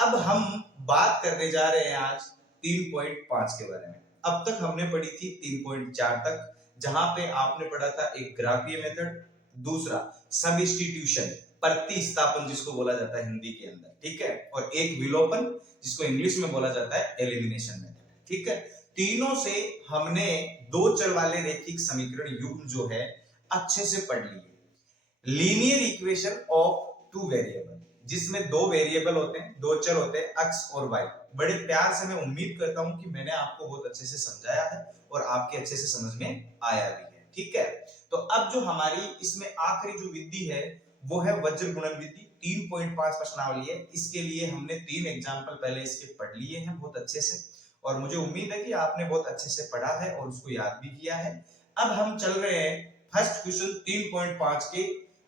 अब हम बात करने जा रहे हैं आज 3.5 के बारे में। अब तक हमने पढ़ी थी 3.4 तक, जहां पे आपने पढ़ा था एक ग्राफीय मेथड, दूसरा सबस्टिट्यूशन प्रतिस्थापन जिसको बोला जाता है हिंदी के अंदर, ठीक है, और एक विलोपन जिसको इंग्लिश में बोला जाता है एलिमिनेशन मेथड, ठीक है। तीनों से हमने दो चर वाले रैखिक समीकरण युग्म जो है अच्छे से पढ़ लिए। Linear equation of two variable, जिसमें दो वेरिएबल होते हैं, दो चर होते हैं एक्स और वाई। बड़े प्यार से मैं उम्मीद करता हूं कि मैंने आपको बहुत अच्छे से समझाया है और आपके अच्छे से समझ में आया भी है, ठीक है। तो अब जो हमारी इसमें आखिरी जो विधि है वो है वज्र गुणन विधि। 3.5 प्रश्नावली है, इसके लिए हमने 3 एग्जाम्पल पहले इसके पढ़ लिए हैं बहुत अच्छे से, और मुझे उम्मीद है कि आपने बहुत अच्छे से पढ़ा है और उसको याद भी किया है। अब हम चल रहे हैं फर्स्ट क्वेश्चन 3.5 के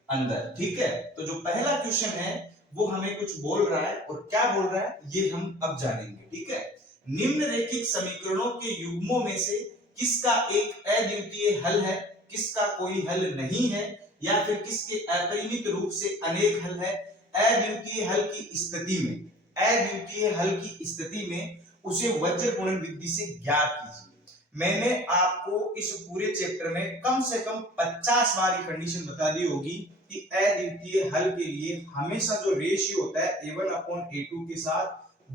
अंदर, ठीक है। तो जो पहला क्वेश्चन है वो हमें कुछ बोल रहा है, और क्या बोल रहा है ये हम अब जानेंगे, ठीक है। निम्नलिखित समीकरणों के युग्मों में से किसका एक अद्वितीय हल है, किसका कोई हल नहीं है, या फिर किसके अपरिमित रूप से अनेक हल है। अद्वितीय हल की स्थिति में, अद्वितीय हल की स्थिति में उसे वज्र गुणन विधि से ज्ञात कीजिए। मैंने आपको इस पूरे चैप्टर में कम से कम 50 बार ये कंडीशन बता दी होगी कि अद्वितीय हल के लिए हमेशा जो रेशियो होता है a1/a2 के साथ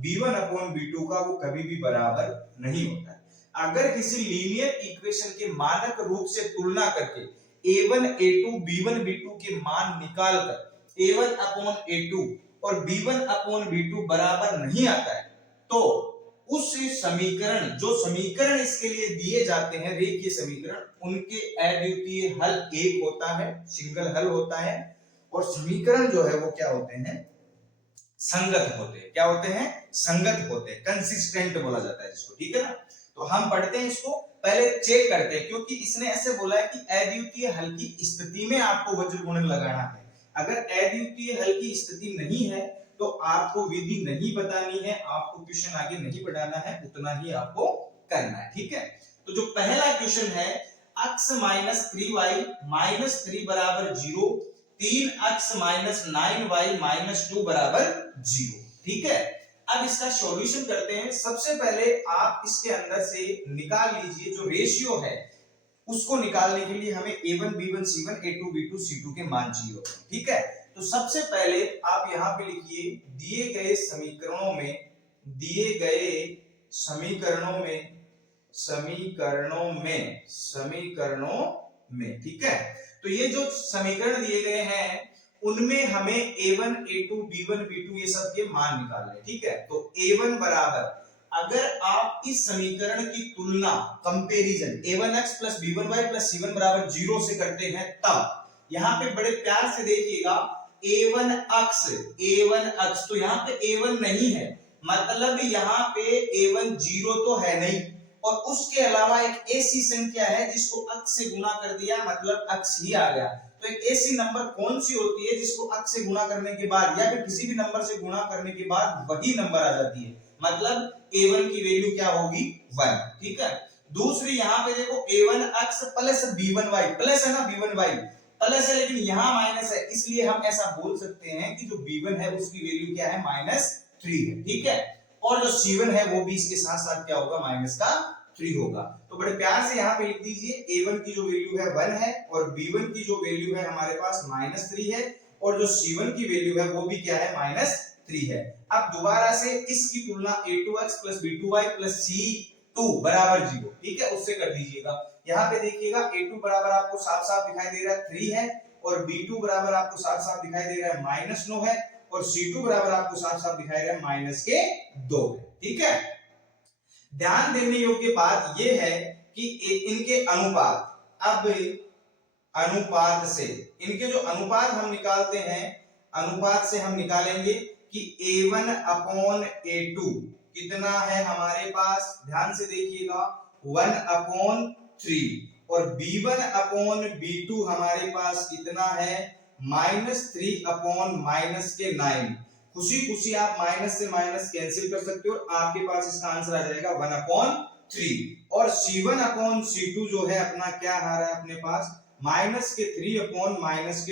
b1/b2 का वो कभी भी बराबर नहीं होता है। अगर किसी लीनियर इक्वेशन के मानक रूप से तुलना करके a1 a2 b1 b2 के मान निकालकर a1/a2 और b1/b2 बराबर नहीं आता है, तो उस समीकरण, जो समीकरण इसके लिए दिए जाते हैं रेखीय समीकरण, उनके अद्वितीय हल एक होता है, सिंगल हल होता है, और समीकरण जो है वो क्या होते हैं, संगत होते हैं। क्या होते हैं? संगत होते हैं, कंसिस्टेंट बोला जाता है जिसको, ठीक है ना। तो हम पढ़ते हैं इसको, पहले चेक करते हैं, क्योंकि इसने ऐसे बोला है कि अद्वितीय हल की स्थिति में आपको वज्र गुणन लगाना है। अगर अद्वितीय हल की स्थिति नहीं है तो आपको विधि नहीं बतानी है, आपको क्वेश्चन आगे नहीं बढ़ाना है, उतना ही आपको करना है, ठीक है। तो जो पहला क्वेश्चन है, x माइनस 3y माइनस 3 बराबर 0, 3x माइनस 9y माइनस 2 बराबर 0, ठीक है। अब इसका सॉल्यूशन करते हैं। सबसे पहले आप इसके अंदर से निकाल लीजिए जो रेशियो है, उसको निकालने के लिए हमें a1 b1 c1 a2 b2 c2 के मान चाहिए होते हैं, ठीक है। तो सबसे पहले आप यहां पे लिखिए दिए गए समीकरणों में, दिए गए समीकरणों में, समीकरणों में, ठीक है। तो ये जो समीकरण दिए गए हैं उनमें हमें a1 a2 b1 b2 ये सब के मान निकालने, ठीक है। तो a1 बराबर, अगर आप इस समीकरण की तुलना, comparison a1x plus b1y plus c1 बराबर 0 से करते हैं, तब यहां पे बड़े प्यार से देखिएगा a1x, तो यहां पे a1 नहीं है, मतलब यहां पे a1 0 तो है नहीं, और उसके अलावा एक ऐसी संख्या है जिसको x से गुणा कर दिया, मतलब x ही आ गया। तो एक ऐसी नंबर कौन सी होती है जिसको x से गुणा करने के बाद या फिर किसी भी नंबर से गुणा करने के बाद वही नंबर आ जाती है, मतलब a1 की वैल्यू क्या होगी, 1, ठीक है। दूसरी यहां पे देखो a1x प्लस b1y, प्लस है ना, b1y प्लस है, लेकिन यहां माइनस है, इसलिए हम ऐसा बोल सकते हैं कि जो b1 है उसकी वैल्यू क्या है, -3 है, ठीक है। और जो c1 है वो भी इसके साथ साथ क्या होगा, -3 होगा। तो बड़े प्यार से यहां पे लिख दीजिए a1 की जो वैल्यू है 1 है, और b1 की जो वैल्यू है हमारे पास -3 है, और जो c1 की वैल्यू है वो भी क्या है, -3 है। अब दोबारा से इसकी तुलना a2x plus b2y plus c2 बराबर 0, ठीक है, उससे कर दीजिएगा। यहाँ पे देखिएगा a2 बराबर आपको साफ साफ दिखाई दे रहा है 3 है, और b2 बराबर आपको साफ साफ दिखाई दे रहा है -9 है, और c2 बराबर आपको साफ साफ दिखाई दे रहा है -2 है, ठीक है। ध्यान देने योग्य बात यह है कि इनके अनुपात, अब अनुपात से, इनके जो अनुपात हम निकालते हैं, अनुपात से हम निकालेंगे कि a1 अपॉन a2 कितना है हमारे पास, ध्यान से देखिएगा 1/3, और b1 अपॉन b2 हमारे पास कितना है, -3/-9। खुशी खुशी आप माइनस से माइनस कैंसिल कर सकते हो, आपके पास इसका आंसर आ जाएगा 1/3। और c1 अपॉन c2 जो है अपना क्या आ रहा है अपने पास, -3/-2, माइनस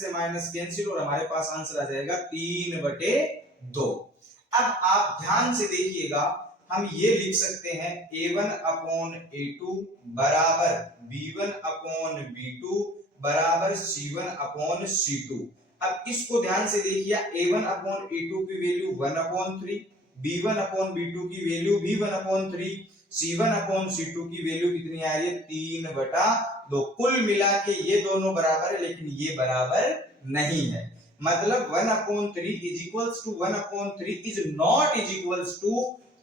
से माइनस कैंसिल, और हमारे पास आंसर आ जाएगा 3/2। अब आप ध्यान से देखिएगा, हम ये लिख सकते हैं A1 अपॉन A2 बराबर B1 अपॉन B2 बराबर C1 अपॉन C2। अब इसको ध्यान से देखिए, A1 अपॉन A2 की value 1 upon 3, B1 upon B2 की वैल्यू भी 1 अपॉन 3, C1 अपॉन C2 की वैल्यू कितनी आ रही है 3/2। कुल मिला के ये दोनों बराबर है, लेकिन ये बराबर नहीं है। मतलब 1 upon 3 is equals to 1 upon 3 is not is equals to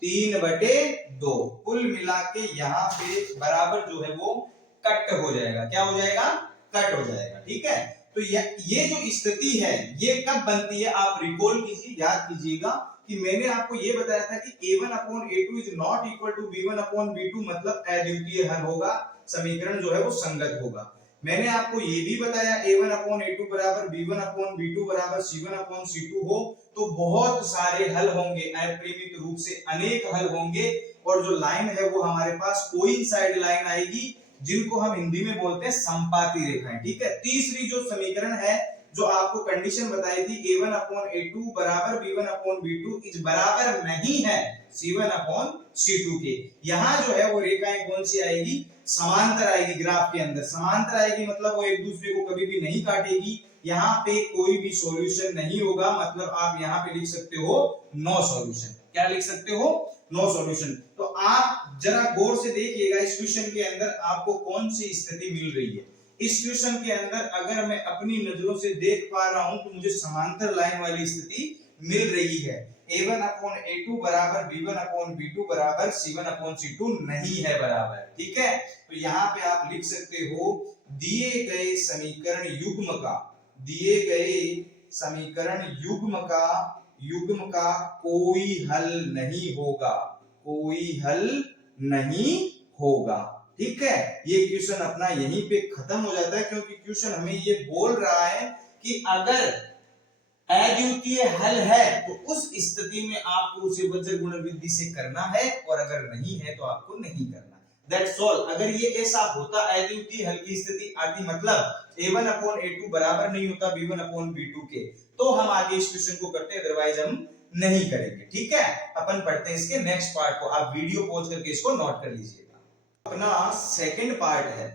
3/2। कुल मिला के यहाँ पे बराबर जो है वो कट हो जाएगा। क्या हो जाएगा? कट हो जाएगा। ठीक है, तो ये जो स्थिति है ये कब बनती है, आप रिकॉल कीजिए, याद कीजिएगा कि मैंने आपको ये बताया था कि A1 upon A2 is not equal to B1 upon B2, मतलब अद्वितीय हल होगा, समीकरण जो है वो संगत होगा। मैंने आपको ये भी बताया A1 अपॉन A2 बराबर B1 अपॉन B2 बराबर C1 अपॉन C2 हो तो बहुत सारे हल होंगे, अपरिमित रूप से अनेक हल होंगे, और जो लाइन है वो हमारे पास कोइंसाइड लाइन आएगी, जिनको हम हिंदी में बोलते हैं संपाती रेखाएं। ठीक है, तीसरी जो समीकरण है, जो आपको कंडीशन बताई थी A1 अपॉन A2 बराबर B1 अपॉन B2 इस बराबर नहीं है C1 अपॉन C2 के, यहाँ जो है वो रेखाएं कौन सी आएगी? समांतर आएगी। ग्राफ के अंदर समांतर आएगी, मतलब वो एक दूसरे को कभी भी नहीं काटेगी। यहाँ पे कोई भी सॉल्यूशन नहीं होगा, मतलब आप यहाँ पे लिख सकते हो नो सॉल्यूशन। क्या लिख सकते हो? No solution. तो आप जरा गौर से देखिएगा, इस क्वेश्चन के अंदर आपको कौन सी स्थिति मिल रही है। इस क्वेश्चन के अंदर अगर मैं अपनी नजरों से देख पा रहा हूं तो मुझे समांतर लाइन वाली स्थिति मिल रही है। A1 अपॉन A2 बराबर B1 अपॉन B2 बराबर C1 अपॉन C2 नहीं है बराबर। ठीक है, तो यहाँ पे आप लिख सकते हो दिए गए समीकरण युग्म का कोई हल नहीं होगा, कोई हल नहीं होगा। ठीक है, ये क्वेश्चन अपना यहीं पे खत्म हो जाता है, क्योंकि क्वेश्चन हमें ये बोल रहा है कि अगर अद्वितीय हल है तो उस स्थिति में आपको उसे वज्र गुणन विधि से करना है, और अगर नहीं है तो आपको नहीं करना। That's all. अगर ये ऐसा होता, अद्वितीय हल की स्थिति आती, मतलब A1 अपॉन A2 बराबर नहीं होता B1 अपॉन B2 के, तो हम आगे इस क्वेश्चन को करते, अदरवाइज हम नहीं करेंगे। ठीक है, अपन पढ़ते हैं इसके नेक्स्ट पार्ट को। आप वीडियो पॉज करके इसको नोट कर लीजिएगा। अपना सेकंड पार्ट है,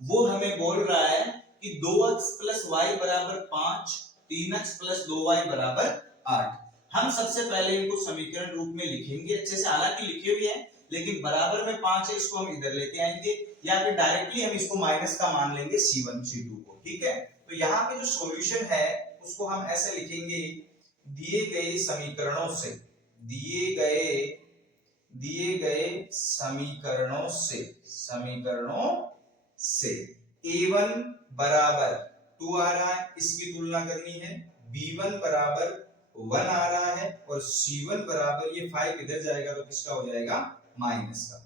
वो हमें बोल रहा है कि 2x प्लस वाई बराबर 5, 3x प्लस 2y बराबर 8। हम सबसे पहले इनको समीकरण रूप में लिखेंगे अच्छे से, हालांकि लिखे हुए हैं, लेकिन बराबर में 5 है, इसको हम इधर लेके आएंगे, या फिर डायरेक्टली हम इसको माइनस का मान लेंगे C1 C2 को। ठीक है, तो यहाँ पे जो सॉल्यूशन है उसको हम ऐसे लिखेंगे, दिए गए समीकरणों से A1 बराबर 2 आ रहा है, इसकी तुलना करनी है, B1 बराबर 1 आ रहा है, और C1 बराबर ये 5 इधर जाएगा तो किसका हो जाएगा? माइनस का।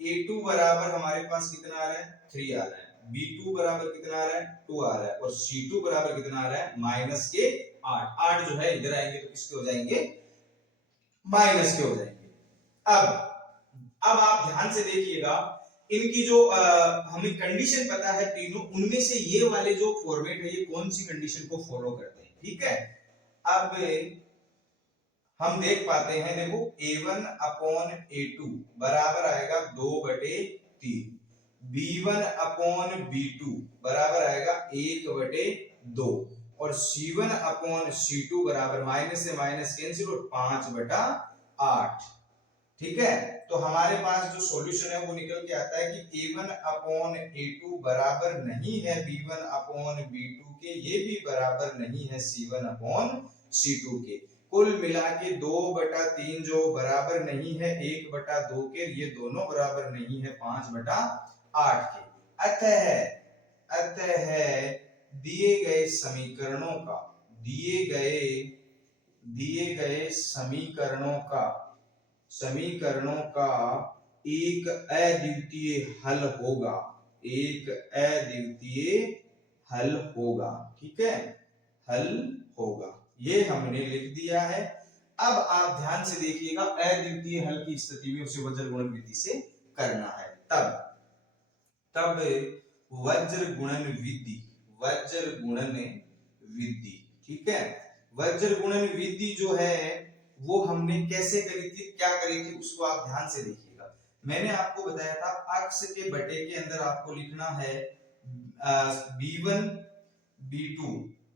A2 बराबर हमारे पास कितना आ रहा है? 3 आ रहा है। B2 बराबर कितना आ रहा है? 2 आ रहा है, और C2 बराबर कितना आ रहा है? माइनस के 8। 8 जो है इधर आएंगे तो किसके हो जाएंगे? माइनस के हो जाएंगे। अब आप ध्यान से देखिएगा, इनकी जो हमें कंडीशन पता है तीनों, उनमें से ये वाले जो फॉर्मेट है ये कौन सी कंडीशन को फॉलो करते हैं। ठीक है, अब हम देख पाते हैं, देखो A1 अपॉन A2 बराबर आएगा 2/3, B1 अपॉन B2 बराबर आएगा 1/2, और C1 अपॉन C2 बराबर माइनस से माइनस कैंसिल और 5/8। ठीक है, तो हमारे पास जो सॉल्यूशन है वो निकल के आता है कि A1 अपॉन A2 बराबर नहीं है B1 अपॉन B2 के, ये भी बराबर नहीं है C1 अपॉन C2 के। कुल मिला के 2/3 जो बराबर नहीं है 1/2 के, ये दोनों बराबर नहीं है 5/8 के। अतः दिए गए समीकरणों का एक अद्वितीय हल होगा। ठीक है, हल होगा, ये हमने लिख दिया है। अब आप ध्यान से देखिएगा, अद्वितीय हल की स्थिति में उसे वज्र गुणन विधि से करना है, तब वज्र गुणन विधि। ठीक है, वज्र गुणन विधि जो है वो हमने कैसे करी थी, क्या करी थी, उसको आप ध्यान से देखिएगा। मैंने आपको बताया था अक्स के बटे के अंदर आपको लिखना है B1 B2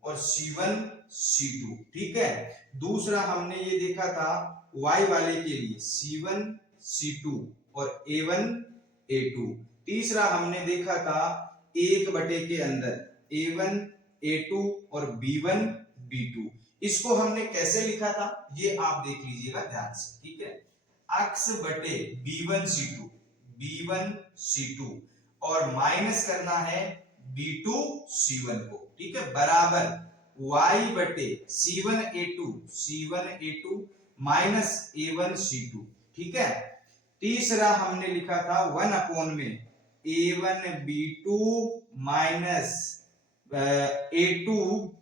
और C1 C2, ठीक है। दूसरा हमने ये देखा था y वाले के लिए C1 C2 और A1 A2। तीसरा हमने देखा था एक बटे के अंदर A1 A2 और B1 B2। इसको हमने कैसे लिखा था ये आप देख लीजिएगा ध्यान से, ठीक है। अक्स बटे B1 C2 B1 C2 और माइनस करना है B2 C1 को, ठीक है, बराबर y बटे C1 A2 minus A1 C2, ठीक है। तीसरा हमने लिखा था 1 अपॉन में A1 B2 minus A2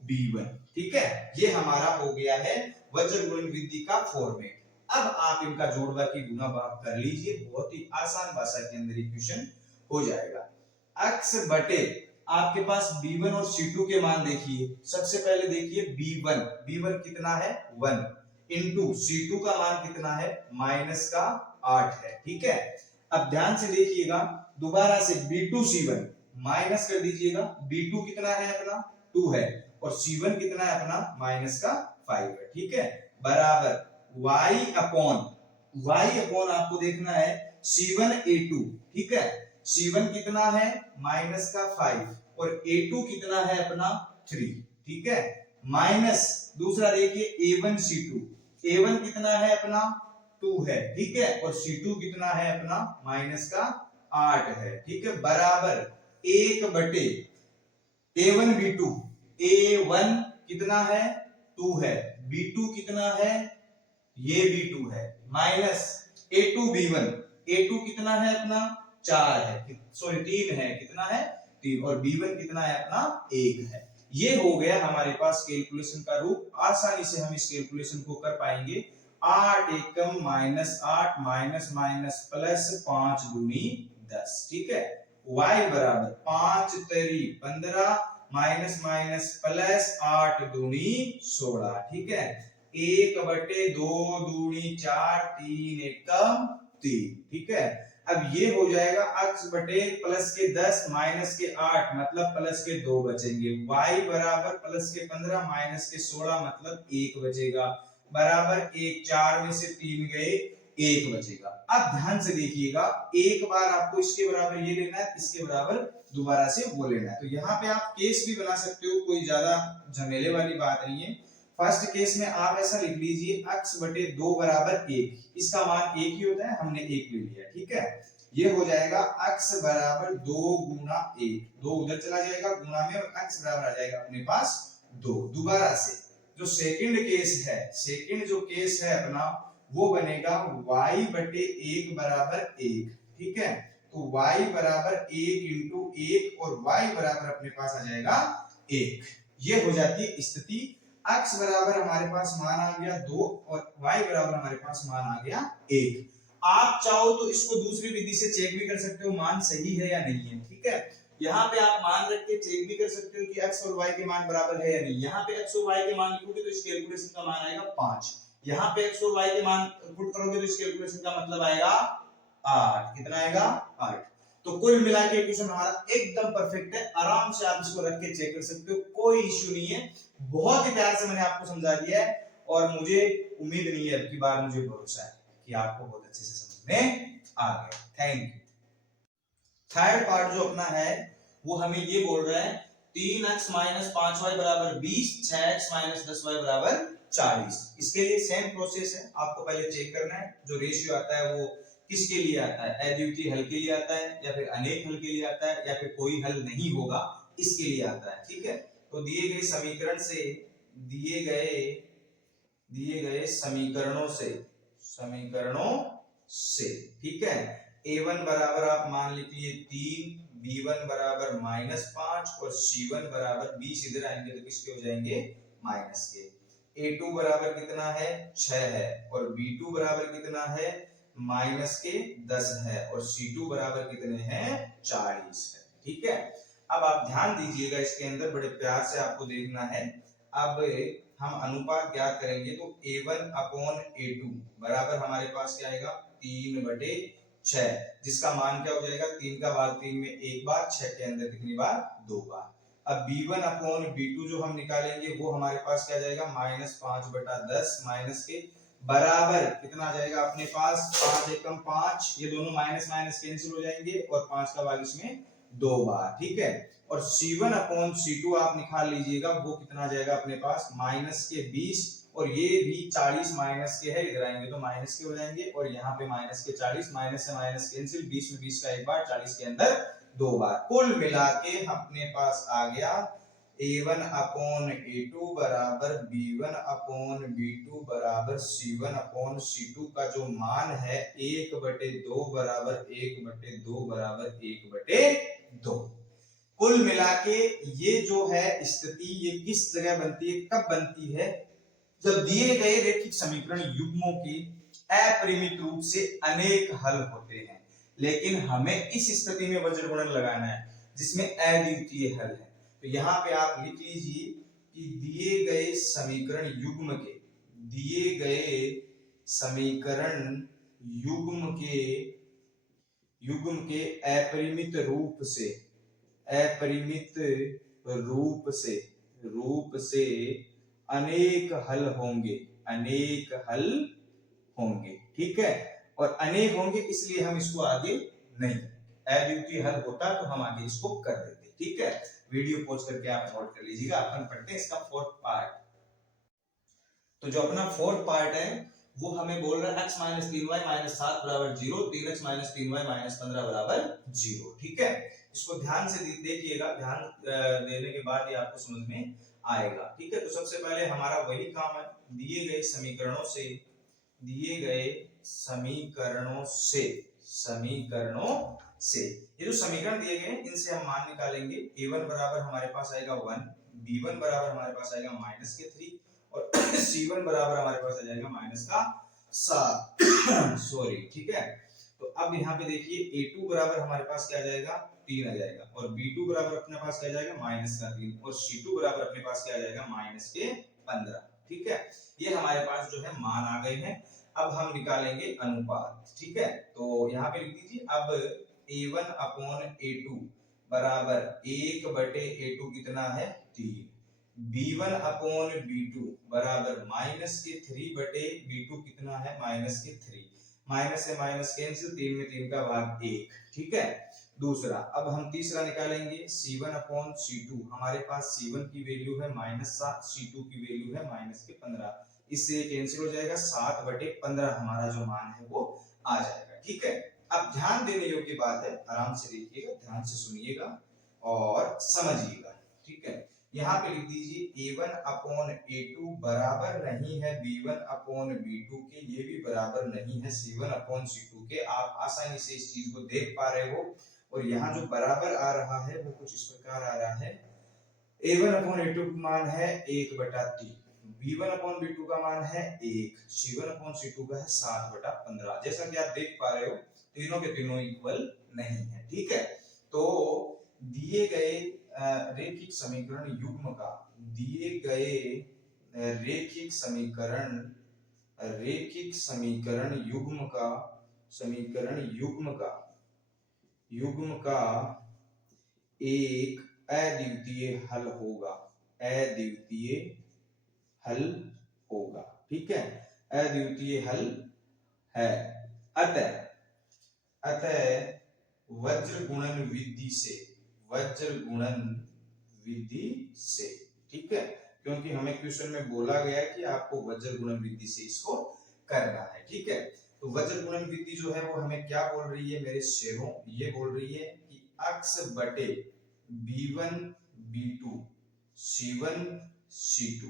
B1, ठीक है। ये हमारा हो गया है वज्र गुणन विधि का फॉर्मेट। अब आप इनका जोड़ की गुणा भाग कर लीजिए, बहुत ही आसान भाषा के अंदर इक्वेशन हो जाएगा। अक्स बटे आपके पास B1 और C2 के मान देखिए। सबसे पहले देखिए B1 कितना है 1 इंटू C2 का मान कितना है माइनस का 8 है, ठीक है। अब ध्यान से देखिएगा, दोबारा से B2 C1 माइनस कर दीजिएगा। B2 कितना है अपना 2 है और C1 कितना है अपना माइनस का 5 है, ठीक है, बराबर y अपॉन आपको देखना है C1 A2, ठीक है। C1 कितना है माइनस का 5 और A2 कितना है अपना 3, ठीक है, माइनस दूसरा देखिए A1 A1 कितना है अपना 2 है, ठीक है, और C2 कितना है अपना माइनस का 8 है, ठीक है, बराबर 1 बटे A1 कितना है 2 है, B2 कितना है ये B2 है, माइनस A2 कितना है अपना 4 है, सॉरी 3 है, कितना है 3, और B1 कितना है अपना 1 है। ये हो गया हमारे पास कैलकुलेशन का रूप। आसानी से हम इस कैलकुलेशन को कर पाएंगे। 8 एकम माइनस 8 माइनस माइनस प्लस 5 दूनी 10, ठीक है। y बराबर 5 तेरी 15 माइनस माइनस प्लस 8 दूनी 16, ठीक है। 1 बटे 2 दूनी 4 3 एकम 3, ठीक है। अब ये हो जाएगा अक्स बटे प्लस के 10 माइनस के 8 मतलब प्लस के 2 बचेंगे। y बराबर प्लस के 15 माइनस के 16 मतलब 1 बचेगा, बराबर 1 4 में से 3 गए 1 बचेगा। अब ध्यान से देखिएगा, एक बार आपको इसके बराबर ये लेना है, इसके बराबर दोबारा से वो लेना है। तो यहाँ पे आप केस भी बना सकते हो, कोई ज्यादा झमेले वाली बात नहीं है। फर्स्ट केस में आप ऐसा लिख लीजिए x बटे 2 बराबर 1, इसका मान 1 ही होता है, हमने 1 ले लिया, ठीक है। ये हो जाएगा x बराबर 2 गुना 1, 2 उधर चला जाएगा गुना में और x बराबर आ जाएगा अपने पास 2। दोबारा से जो सेकंड केस है, सेकंड जो केस है अपना वो बनेगा y बटे 1 बराबर 1, ठीक है। तो y बराबर 1 इंटू 1 और y बराबर अपने पास आ जाएगा 1। ये हो जाती है स्थिति। x बराबर हमारे पास मान आ गया 2 और y बराबर हमारे पास मान आ गया 1। आप चाहो तो इसको दूसरी विधि से चेक भी कर सकते हो मान सही है या नहीं है, ठीक है। यहाँ पे आप मान रख के चेक भी कर सकते हो कि x और y के मान बराबर है या नहीं। यहाँ पे x और y के मान लिखोगे तो इस कैलकुलेशन का मान आएगा 5। यहाँ पे x और y के मान पुट करोगे तो इस कैलकुलेशन का मतलब आएगा 8। कितना आएगा 8। तो कुल मिला के इक्वेशन हमारा एकदम परफेक्ट है। आराम से आप इसको रख के चेक कर सकते हो, कोई इश्यू नहीं है। बहुत ही प्यार से मैंने आपको समझा दिया है और मुझे उम्मीद नहीं है कि बार मुझे भरोसा है कि आपको बहुत अच्छे से समझ में आ गया। Thank you. थर्ड पार्ट जो अपना है वो हमें ये बोल रहा है 3x माइनस 5y बराबर 20, 6x माइनस 10y बराबर 40। इसके लिए सेम प्रोसेस है, आपको पहले चेक करना है जो रेशियो आता है वो किसके लिए आता है, अद्वितीय हल के लिए आता है या फिर अनेक हल के लिए आता है या फिर कोई हल नहीं होगा इसके लिए आता है, ठीक है। तो दिए गए समीकरण से दिए गए समीकरणों से ठीक है, a1 बराबर आप मान लीजिए 3, b1 बराबर -5 और c1 बराबर 20 इधर आएंगे तो किसके हो जाएंगे माइनस के। a2 बराबर कितना है 6 है और b2 बराबर कितना है माइनस के 10 है और c2 बराबर कितने हैं 40 है, ठीक है। अब आप ध्यान दीजिएगा, इसके अंदर बड़े प्यार से आपको देखना है। अब हम अनुपात ज्ञात करेंगे तो a1 अपॉन a2 बराबर हमारे पास क्या आएगा 3/6, जिसका मान क्या हो जाएगा 3 का भाग 3 में एक बार, 6 के अंदर कितनी बार, 2 बार। अब b1 अपॉन b2 जो हम निकालेंगे वो हमारे पास क्या जाएगा -5/10 माइनस के बराबर कितना आ जाएगा अपने पास 5 एकम 5, ये दोनों माइनस माइनस कैंसिल हो जाएंगे और 5 का भाग इसमें 2 बार, ठीक है। और C1 अपॉन C2 आप निकाल लीजिएगा, वो कितना आ जाएगा अपने पास माइनस के 20, और ये भी 40 माइनस के है, इधर आएंगे तो माइनस के हो जाएंगे, और यहाँ पे माइनस के 40, माइनस से माइनस कैंसिल, 20 में 20 का एक बार, 40 के अंदर 2 बार, कुल मिला के अपने पास आ गया a1 अपॉन a2 बराबर b1 अपॉन b2 बराबर c1 अपॉन c2 का जो मान है 1/2 बराबर 1/2 बराबर 1/2। कुल मिला के ये जो है स्थिति, ये किस जगह बनती है, कब बनती है, जब दिए गए रैखिक समीकरण युग्मों के अपरिमित रूप से अनेक हल होते हैं, लेकिन हमें इस स्थिति में वज्र गुणन लगाना है जिसमें अद्वितीय हल है। तो यहाँ पे आप लिख लीजिए कि दिए गए समीकरण युग्म के अपरिमित रूप से अनेक हल होंगे, ठीक है। और अनेक होंगे इसलिए हम इसको आगे नहीं करेंगे, अद्वितीय हल होता तो हम आगे इसको कर देते, ठीक है। वीडियो पॉज करके आप नोट कर लीजिएगा। अपन पढ़ते हैं इसका फोर्थ पार्ट। तो जो अपना फोर्थ पार्ट है वो हमें बोल रहा है x - 3y - 7 बराबर 0, 3x - 3y - 15 बराबर 0, ठीक है। इसको ध्यान से देखिएगा, ध्यान देने के बाद ये आपको समझ में आएगा, ठीक है। तो सबसे पहले हमारा वही काम है, दिए गए समीकरणों से ये जो समीकरण दिए गए हैं इनसे हम मान निकालेंगे। a1 बराबर हमारे पास आएगा 1, b1 बराबर हमारे पास आएगा -3 और c1 बराबर हमारे पास आ जाएगा -7 सॉरी, ठीक है। तो अब यहाँ पे देखिए a2 बराबर हमारे पास क्या आ जाएगा 3 आ जाएगा, और b2 बराबर अपने पास क्या आ जाएगा -3, और c2 बराबर अपने पास क्या आ जाएगा -15, ठीक है। ये हमारे पास जो है मान आ गए हैं। अब हम निकालेंगे अनुपात, ठीक है। तो यहाँ पे लिख दीजिए अब a1 अपॉन a2 बराबर 1/a2 कितना है 3, b1 अपॉन b2 बराबर -3/b2 कितना है -3, माइनस से माइनस कैंसिल, 3 में 3 का भाग 1, ठीक है। दूसरा, अब हम तीसरा निकालेंगे c1 अपॉन c2, हमारे पास c1 की वैल्यू है -7, c2 की वैल्यू है -15, इससे कैंसिल हो जाएगा, 7/15 हमारा जो मान है वो आ जाएगा, ठीक है। अब ध्यान देने योग्य बात है, आराम से देखिएगा, ध्यान से सुनिएगा और समझिएगा, ठीक है। यहाँ पे लिख दीजिए a1 अपॉन a2 बराबर नहीं है b1 अपॉन b2 के, ये भी बराबर नहीं है c1 अपॉन c2 के। आप आसानी से इस चीज को देख पा रहे हो, और यहाँ जो बराबर आ रहा है वो कुछ इस प्रकार आ रहा है, a1 अपॉन a2 का मान है 1/3, b1 अपॉन b2 का मान है 1, c1 अपॉन c2 का है 7/15। जैसा कि आप देख पा रहे हो तीनों के तीनों इक्वल नहीं है, ठीक है। तो दिए गए रैखिक समीकरण युग्म का एक अद्वितीय हल होगा, ठीक है, अद्वितीय हल है। अतः वज्र गुणन विधि से, ठीक है, क्योंकि हमें क्वेश्चन में बोला गया है कि आपको वज्र गुणन विधि से इसको करना है, ठीक है। तो वज्र गुणन विधि जो है वो हमें क्या बोल रही है मेरे शेरों, ये बोल रही है कि x बटे b1 b2 c1 c2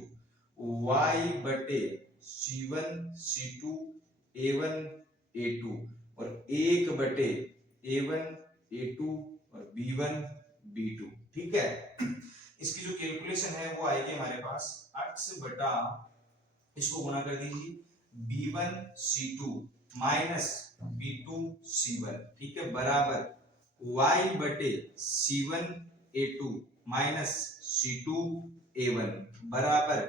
y बटे c1 c2 a1 a2 और 1/a1 a2 और b1 b2, ठीक है। इसकी जो कैलकुलेशन है वो आएगी हमारे पास x बटा, इसको गुणा कर दीजिए b1 c2 minus b2 c1, ठीक है, बराबर y बटे c1 a2 minus c2 a1 बराबर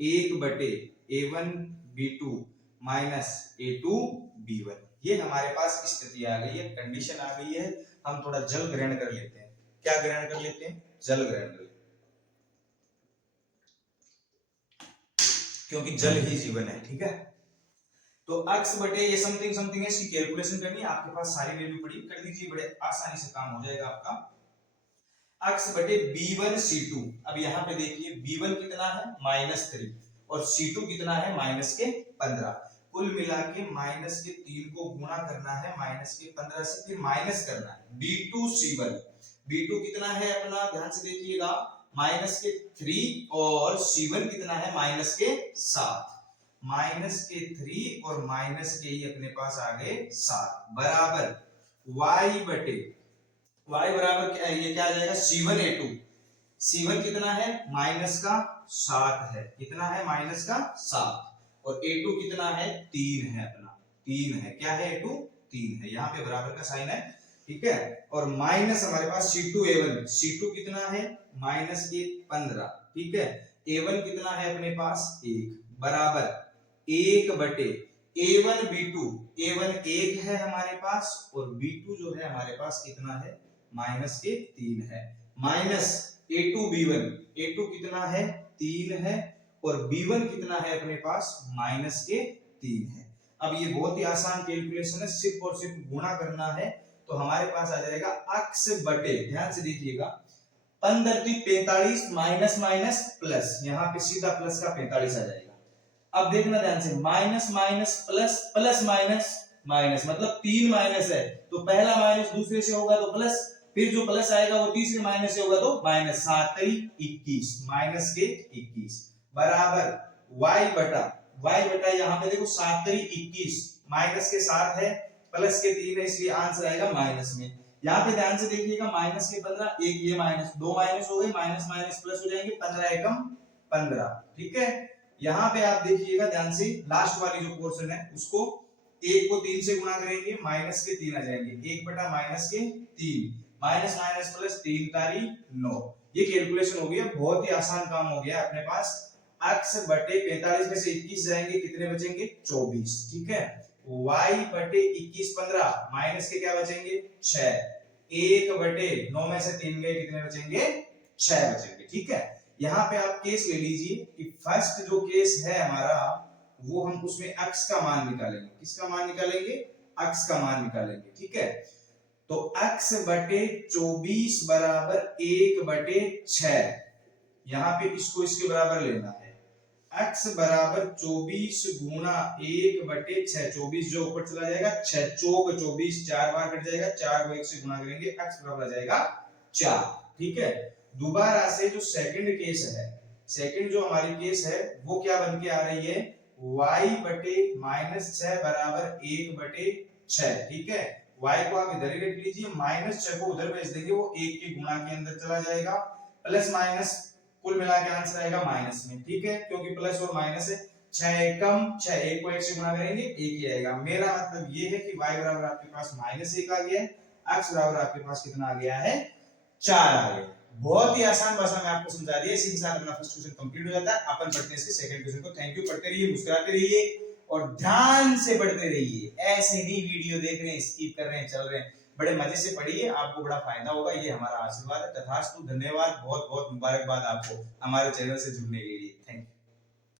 1/A1B2 माइनस A2B1। ये हमारे पास स्थिति आ गई है, कंडीशन आ गई है। हम थोड़ा जल ग्रहण कर लेते हैं। क्या ग्रहण कर लेते हैं? जल ग्रहण कर लेते हैं, क्योंकि जल ही जीवन है। ठीक है, तो x बटे ये समथिंग समथिंग है, इसकी कैलकुलेशन करनी है। आपके पास सारी वैल्यू पड़ी, कर दीजिए, बड़े आसानी से काम हो जाएगा आपका। x बटे B1C2। अब यहाँ पे देखिए B1 कितना है -3 और C2 कितना है -15। कुल मिला के -3 को गुणा करना है -15 से, फिर माइनस करना है B2C1। B2 कितना है अपना, ध्यान से देखिएगा, -3 और C1 कितना है -7। -3 और माइनस के ही अपने पास आ गए 7 बराबर y बटे y बराबर क्या है, ये क्या आ जाएगा C1A2। C1 कितना है -7 है, कितना है -7, और A2 कितना है 3 है अपना, 3 है, क्या है A2 3 है, यहाँ पे बराबर का साइन है। ठीक है, और माइनस हमारे पास C2A1, C2 कितना है -15। ठीक है, A1 कितना है अपने पास 1 बराबर 1 बटे A1B2। A1 1 है हमारे पास और B2 जो है हमारे पास कितना है -3 है, माइनस A2B1। A2 कितना है 3 है और B1 कितना है अपने पास -3 है। अब ये बहुत ही आसान कैलकुलेशन है, सिर्फ और सिर्फ गुणा करना है। तो हमारे पास आ जाएगा x बटे, ध्यान से देखिएगा, 15 माइनस माइनस प्लस, यहाँ पे सीधा प्लस का 45 आ जाएगा। अब देखना ध्यान से, minus minus plus, plus minus minus, मतलब 3 माइनस है तो पहला माइनस दूसरे से होगा तो प्लस, फिर जो प्लस आएगा वो तीसरे माइनस से होगा तो माइनस। 7 21 माइनस के 21 बराबर y बटा यहाँ पे देखो 7 21 माइनस के 7 है प्लस के 3 है, इसलिए आंसर आएगा माइनस में। यहाँ पे ध्यान से देखिएगा, माइनस के 15, एक ये माइनस, दो माइनस हो गए, माइनस माइनस प्लस हो जाएंगे, 15 एकम 15। ठीक है, यहाँ पे आप देखिएगा ध्यान से, लास्ट वाली जो पोर्शन है उसको 1 को 3 से गुणा करेंगे, माइनस के 3 आ जाएंगे, 1 बटा माइनस के 3, माइनस माइनस प्लस 3 तारी 9। ये कैलकुलेशन हो गया, बहुत ही आसान काम हो गया अपने पास। x बटे 45 में से 21 जाएंगे, कितने बचेंगे 24। ठीक है, y बटे 21 15 माइनस के क्या बचेंगे 6, 1 बटे 9 में से 3 गए, कितने बचेंगे 6 बचेंगे। ठीक है, यहाँ पे आप केस ले लीजिए कि फर्स्ट जो केस है हमारा, वो हम उसमें x का मान निकालेंगे। किसका मान निकालेंगे? x का मान निकालेंगे। ठीक है, तो x बटे 24 बराबर 1 बटे 6, यहाँ पे इसको इसके बराबर लेना है। x बराबर 24 गुना 1 बटे 6, 24 जो ऊपर चला जाएगा, 6 चौक 24, 4 बार कट जाएगा, 4 को 1 से गुना करेंगे, x बराबर आ जाएगा 4। ठीक है, दोबारा से जो सेकंड केस है, सेकंड जो हमारी केस है वो क्या बन के आ रही है, y बटे -6 बराबर 1 बटे 6। ठीक है, y को आप इधर ही रख लीजिए, -6 को उधर भेज देंगे, वो 1 के गुणा के अंदर चला जाएगा, प्लस माइनस कुल मिला के आंसर आएगा माइनस में। ठीक है, क्योंकि प्लस और माइनस है, 6 एकम 6, 1 को 1 से गुणा करेंगे 1 ही आएगा। मेरा मतलब ये है कि y बराबर आपके पास -1 आ गया है, x बराबर आपके पास कितना आ गया है 4 आ गया। बहुत ही आसान भाषा में आपको समझा दिया। इसी के साथ अपना फर्स्ट क्वेश्चन कंप्लीट हो जाता है। अपन पढ़ते हैं इसके सेकंड क्वेश्चन को। थैंक यू, पढ़ते रहिए, मुस्कुराते रहिए और ध्यान से पढ़ते रहिए। ऐसे नहीं वीडियो देख रहे हैं, स्किप कर रहे हैं, चल रहे हैं, बड़े मजे से पढ़िए, आपको बड़ा फायदा होगा, ये हमारा आशीर्वाद है। तथास्तु, धन्यवाद, बहुत बहुत मुबारकबाद आपको हमारे चैनल से जुड़ने के लिए। Thank you.